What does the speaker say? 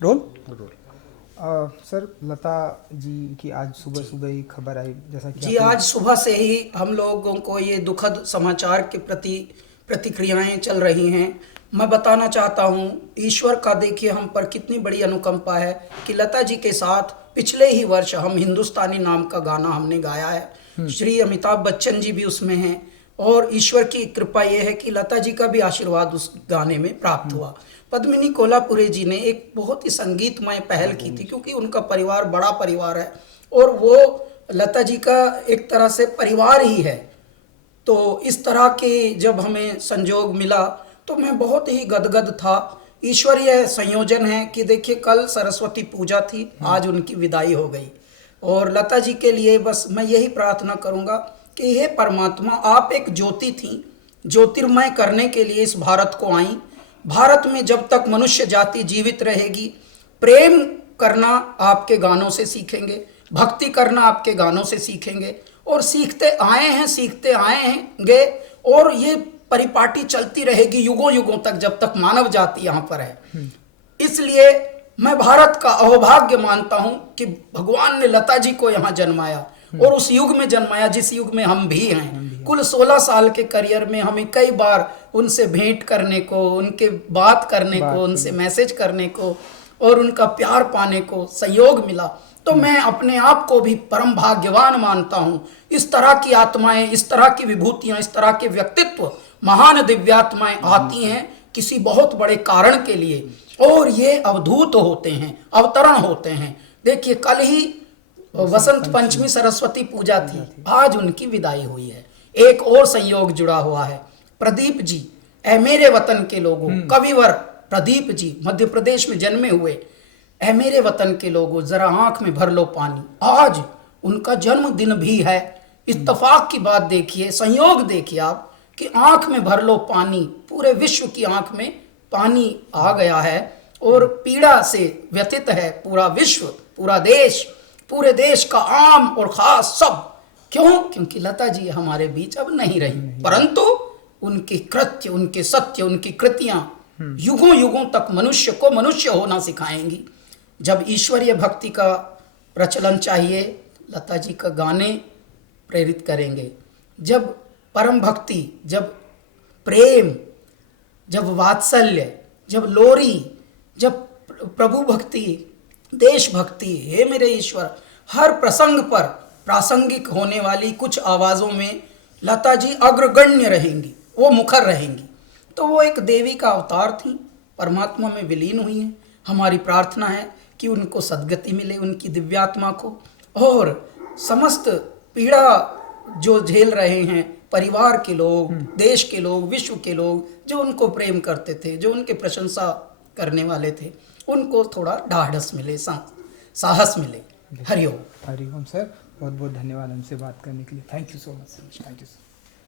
Role. Role. Sir, Lata ji की आज सुबह सुबह ही खबर आई, जैसा कि जी, आज सुबह से ही हम लोगों को ये दुखद समाचार के प्रति प्रतिक्रियाएं चल रही हैं। मैं बताना चाहता हूँ, ईश्वर का देखिए हम पर कितनी बड़ी अनुकंपा है कि लता जी के साथ पिछले ही वर्ष हम हिंदुस्तानी नाम का गाना हमने गाया है। श्री अमिताभ बच्चन जी भी उसमें हैं और ईश्वर की कृपा ये है कि लता जी का भी आशीर्वाद उस गाने में प्राप्त हुआ। पद्मिनी कोल्हापुरे जी ने एक बहुत ही संगीतमय पहल की थी, क्योंकि उनका परिवार बड़ा परिवार है और वो लता जी का एक तरह से परिवार ही है। तो इस तरह के जब हमें संजोग मिला तो मैं बहुत ही गदगद था। ईश्वरीय संयोजन है कि देखिए कल सरस्वती पूजा थी, आज उनकी विदाई हो गई और लता जी के लिए बस मैं यही प्रार्थना करूंगा कि हे परमात्मा, आप एक ज्योति थी, ज्योतिर्मय करने के लिए इस भारत को आई। भारत में जब तक मनुष्य जाति जीवित रहेगी, प्रेम करना आपके गानों से सीखेंगे, भक्ति करना आपके गानों से सीखेंगे और सीखते आए हैं, सीखते आए हैं और ये परिपाटी चलती रहेगी युगों युगों तक, जब तक मानव जाति यहाँ पर है। इसलिए मैं भारत का अहोभाग्य मानता हूँ कि भगवान ने लता जी को यहाँ जन्माया और उस युग में जन्माया जिस युग में हम भी हैं। कुल 16 साल के करियर में हमें कई बार उनसे भेंट करने को, उनके बात करने को, उनसे मैसेज करने को और उनका प्यार पाने को संयोग मिला। तो मैं अपने आप को भी परम भाग्यवान मानता हूँ। इस तरह की आत्माएं, इस तरह की विभूतियां, इस तरह के व्यक्तित्व, महान दिव्यात्माएं आती हैं किसी बहुत बड़े कारण के लिए और ये अवधूत होते हैं, अवतरण होते हैं। देखिए कल ही वसंत पंचमी सरस्वती पूजा थी, आज उनकी विदाई हुई है। एक और संयोग जुड़ा हुआ है, प्रदीप जी, ऐ मेरे वतन के लोगों, कविवर प्रदीप जी मध्य प्रदेश में जन्मे हुए। ऐ मेरे वतन के लोगों, जरा आंख में भर लो पानी। आज उनका जन्मदिन भी है। इत्तफाक की बात देखिए, संयोग देखिए आप कि आंख में भर लो पानी, पूरे विश्व की आंख में पानी आ गया है और पीड़ा से व्यथित है पूरा विश्व, पूरा देश, पूरे देश का आम और खास सब। क्यों? क्योंकि लता जी हमारे बीच अब नहीं रही, परंतु उनके कृत्य, उनके सत्य, उनकी कृतियां युगों युगों तक मनुष्य को मनुष्य होना सिखाएंगी। जब ईश्वरीय भक्ति का प्रचलन चाहिए, लता जी का गाने प्रेरित करेंगे। जब परम भक्ति, जब प्रेम, जब वात्सल्य, जब लोरी, जब प्रभु भक्ति, देशभक्ति, हे मेरे ईश्वर, हर प्रसंग पर प्रासंगिक होने वाली कुछ आवाज़ों में लता जी अग्रगण्य रहेंगी, वो मुखर रहेंगी। तो वो एक देवी का अवतार थी, परमात्मा में विलीन हुई हैं। हमारी प्रार्थना है कि उनको सद्गति मिले, उनकी दिव्यात्मा को, और समस्त पीड़ा जो झेल रहे हैं परिवार के लोग, देश के लोग, विश्व के लोग, जो उनको प्रेम करते थे, जो उनके प्रशंसा करने वाले थे, उनको थोड़ा ढाढ़स मिले, साहस मिले। हरिओम। हरिओम सर, बहुत बहुत धन्यवाद हमसे बात करने के लिए। Thank you so much. Thank you sir.